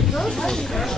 t h o